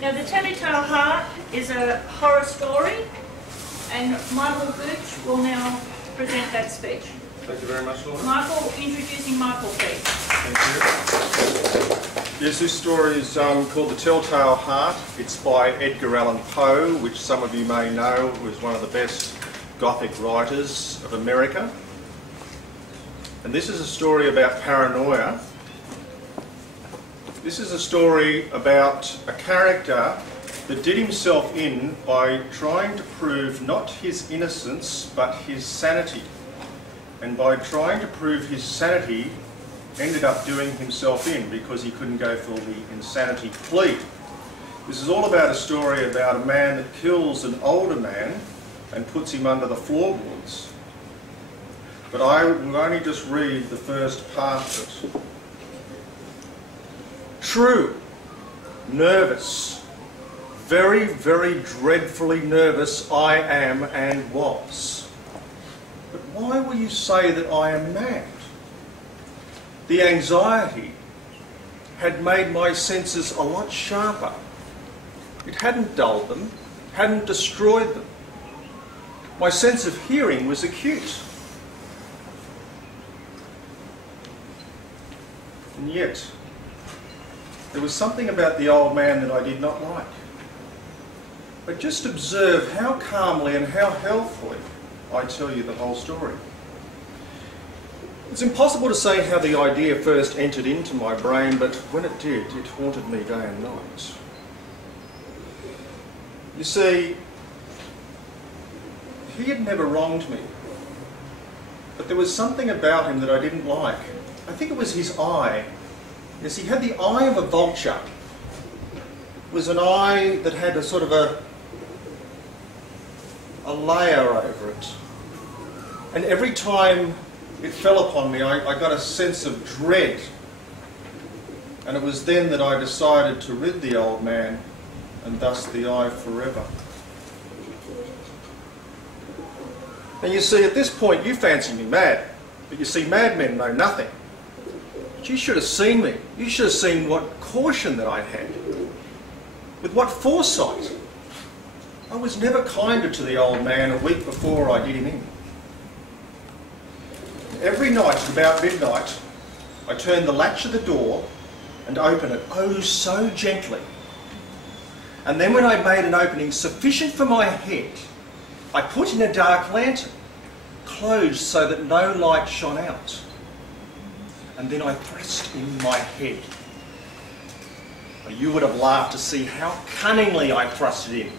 Now, the Tattletale Heart is a horror story, and Michael Gooch will now present that speech. Thank you very much, Lorna. Michael, introducing Michael, please. Thank you. Yes, this story is called The Telltale Heart. It's by Edgar Allan Poe, which some of you may know was one of the best Gothic writers of America. And this is a story about paranoia. This is a story about a character that did himself in by trying to prove not his innocence but his sanity. And by trying to prove his sanity, ended up doing himself in because he couldn't go for the insanity plea. This is all about a story about a man that kills an older man and puts him under the floorboards. But I will only just read the first part of it. True, nervous, very, very dreadfully nervous I am and was. But why will you say that I am mad? The anxiety had made my senses a lot sharper. It hadn't dulled them, hadn't destroyed them. My sense of hearing was acute. And yet, there was something about the old man that I did not like. But just observe how calmly and how healthfully I tell you the whole story. It's impossible to say how the idea first entered into my brain, but when it did, it haunted me day and night. You see, he had never wronged me, but there was something about him that I didn't like. I think it was his eye. Yes, he had the eye of a vulture. It was an eye that had a sort of a layer over it. And every time it fell upon me, I got a sense of dread. And it was then that I decided to rid the old man, and thus the eye forever. And you see, at this point, you fancy me mad. But you see, madmen know nothing. But you should have seen me. You should have seen what caution that I had. With what foresight. I was never kinder to the old man a week before I did him in. Every night at about midnight, I turned the latch of the door and opened it, oh so gently. And then when I made an opening sufficient for my head, I put in a dark lantern, closed so that no light shone out. And then I thrust in my head. You would have laughed to see how cunningly I thrust it in.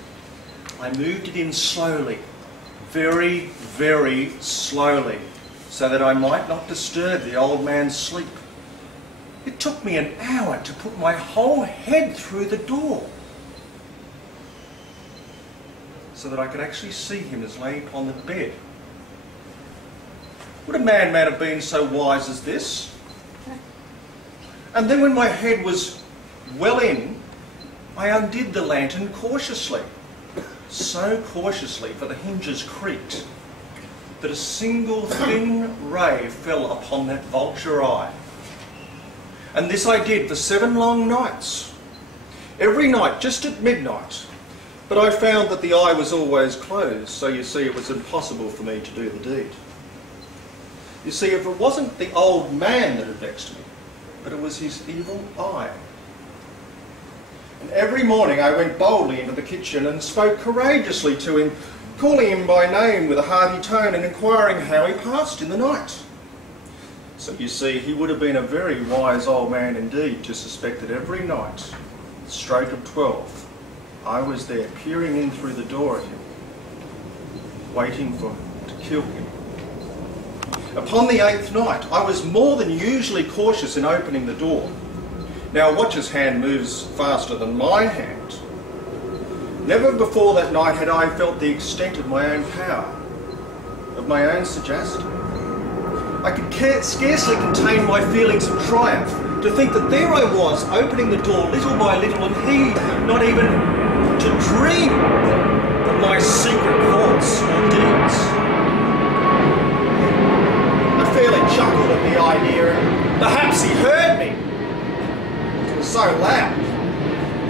I moved it in slowly, very, very slowly, so that I might not disturb the old man's sleep. It took me an hour to put my whole head through the door, so that I could actually see him as lay upon the bed. Would a madman have been so wise as this? And then when my head was well in, I undid the lantern cautiously. So cautiously, for the hinges creaked, that a single thin ray fell upon that vulture eye. And this I did for 7 long nights. Every night, just at midnight. But I found that the eye was always closed, so you see it was impossible for me to do the deed. You see, if it wasn't the old man that had vexed me, but it was his evil eye. And every morning I went boldly into the kitchen and spoke courageously to him, calling him by name with a hearty tone and inquiring how he passed in the night. So you see, he would have been a very wise old man indeed to suspect that every night, at the stroke of 12, I was there peering in through the door at him, waiting to kill him. Upon the 8th night, I was more than usually cautious in opening the door. Now a watcher's hand moves faster than my hand. Never before that night had I felt the extent of my own power, of my own sagacity. I could scarcely contain my feelings of triumph to think that there I was, opening the door little by little, and he not even to dream of my secret thoughts or deeds. I fairly chuckled at the idea, and perhaps he heard me. It was so loud.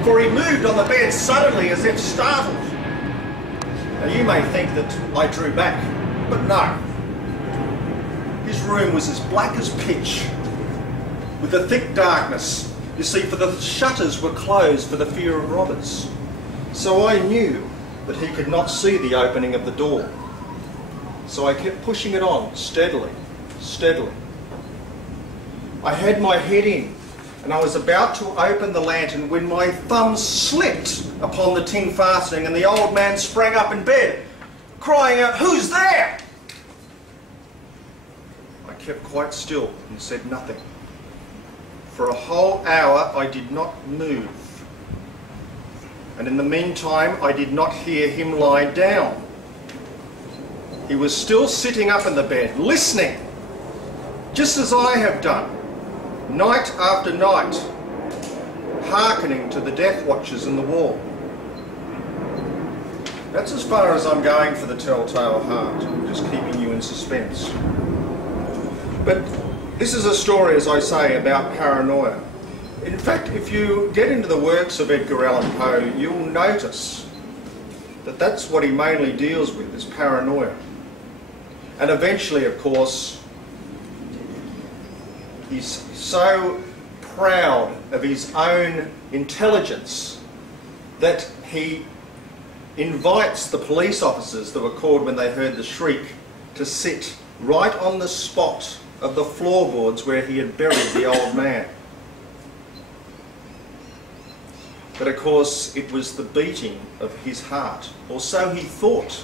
for he moved on the bed suddenly as if startled. Now you may think that I drew back, but no. His room was as black as pitch, with a thick darkness, you see, for the shutters were closed for the fear of robbers. So I knew that he could not see the opening of the door. So I kept pushing it on, steadily, steadily. I had my head in, and I was about to open the lantern when my thumb slipped upon the tin fastening and the old man sprang up in bed, crying out, "Who's there?" I kept quite still and said nothing. For a whole hour I did not move. And in the meantime I did not hear him lie down. He was still sitting up in the bed, listening, just as I have done, night after night, hearkening to the death watches in the wall. That's as far as I'm going for the telltale heart. I'm just keeping you in suspense. But this is a story, as I say, about paranoia. In fact, if you get into the works of Edgar Allan Poe, you'll notice that that's what he mainly deals with, is paranoia. And eventually, of course, he's so proud of his own intelligence that he invites the police officers that were called when they heard the shriek to sit right on the spot of the floorboards where he had buried the old man. But of course it was the beating of his heart, or so he thought.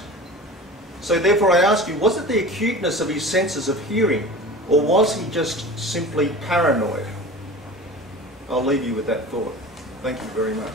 So therefore I ask you, was it the acuteness of his senses of hearing, or was he just simply paranoid? I'll leave you with that thought. Thank you very much.